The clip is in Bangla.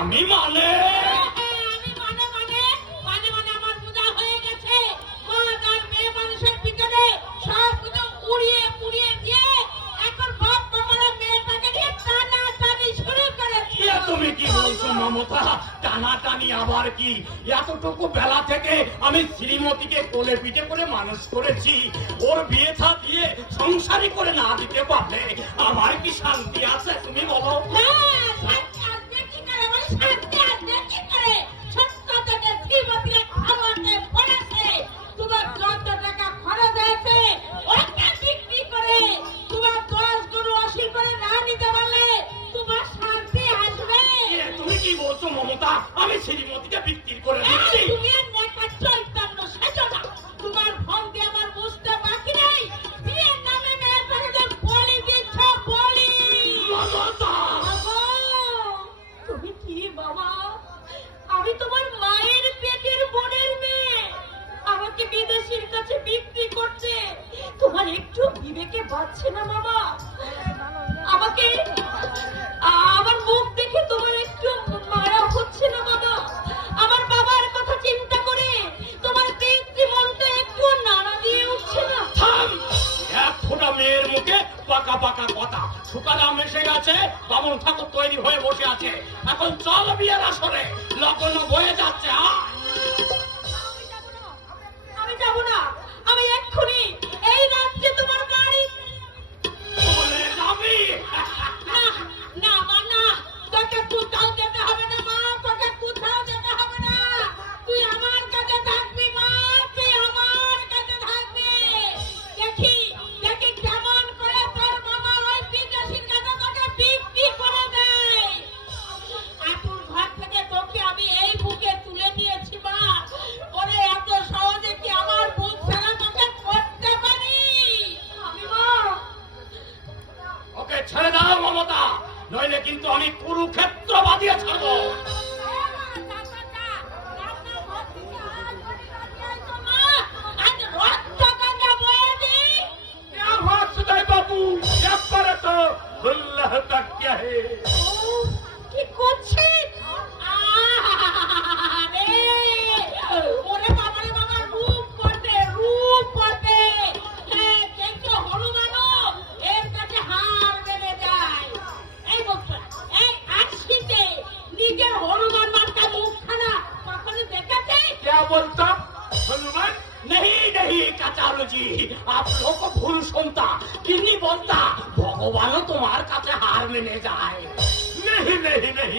আমি মানে আমার বোঝা হয়ে গেছে। মদ আর মেয়ে মানুষের পিছনে সব কিছু উড়িয়ে পুড়িয়ে দিয়ে এখন বাপ মামারা মেয়েটাকে নিয়ে টানাটানি শুরু করেছে। তুমি কি বলছো মমতা? টানাটানি আবার কি? এতটুকু বেলা থেকে আমি শ্রীমতীকে কোলে পিঠে করে মানুষ করেছি। ওর বিয়ে থা দিয়ে সংসারী করে না দিতে পারলে আমার কি শান্তি আছে তুমি বলো? শান্তি আসবে কি করে? শান্তি আসবে কি করে? ছোট্ট থেকে শ্রীমতীকে খাওয়াতে পড়েছে। তোমার যত টাকা খরচ হয়েছে ওইটা বিক্রি করে তোমার 10 গরু অসিল করে না নিতে পারলে তোমার শান্তি আসবে? তুমি কি বলছো মমতা? আমি শ্রীমতীকে বিক্রি করে দিচ্ছি? তুমি আর নেকা চৈতন্য সেজো না। তোমার ভঙ্গে আমার বুঝতে বাকি নেই। বিয়ের নামে মেয়েটাকে বলি দিচ্ছ, বলি। মমতা! বাবা, তুমি কি বাবা? আমি তোমার মায়ের পেটের বোনের মেয়ে। আমাকে বিদেশির কাছে বিক্রি করতে তোমার একটু বিবেকে বাঁচছে না বাবা? আমাকে আমার মুখ দেখে তোমার একটু মায়া হচ্ছে না বাবা? আমার বাবার কথা চিন্তা করে তোমার পিতৃমনটা একটু নাড়া দিয়ে উঠছে না? থাম! এক ফোঁটা মেয়ের মুখে পাকা পাকা কথা। শুকালাম এসে গেছে, বামুন ঠাকুর তৈরি হয়ে বসে আছে। এখন চল বিয়ের আসরে, লগ্ন বয়ে যাচ্ছে। আমি যাব না। আমি এক্ষুনি এই রাজ্যে তোমার বাড়ি চলে যাবি? না না মা না, তোকে কোথাও যেতে হবে না মা, তোকে কোথাও যেতে হবে না। তুই আমার কাছে থাকবি মা, তুই আমার কাছে থাকবি। দেখি দেখি কেমন করে তোর মামা ওই বিদেশির কাছে তোকে বিক্রি করে দেয়। আতুর ঘর থেকে তোকে আমি এই বুকে তুলে নিয়েছি মা। ওরে এত সহজে কি আমার বুক ছাড়া তোকে করতে পারি আমি মা? ওকে ছেড়ে দাও মমতা, নইলে কিন্তু আমি কুরুক্ষেত্র বাঁধিয়ে ছাড়বো। क्या बात सुनाई बाबू? क्या फर्क हो? अल्लाह का क्या है? কি করছিস? আরে ওরে বাবা রে বাবা, রূপ করতে দেখছো হনুমানও এর কাছে হার মেনে যায়। এই বলছো এই আজকে নিজের হনুমান মার্কা মুখখানা কখনো দেখেছে? क्या बोलता हनुमान? नहीं नहीं कचालू जी, आप लोग को भूल सुनता किन्नी बोलता भगवान तुम्हारे काছে हार मेने जाए। नहीं नहीं नहीं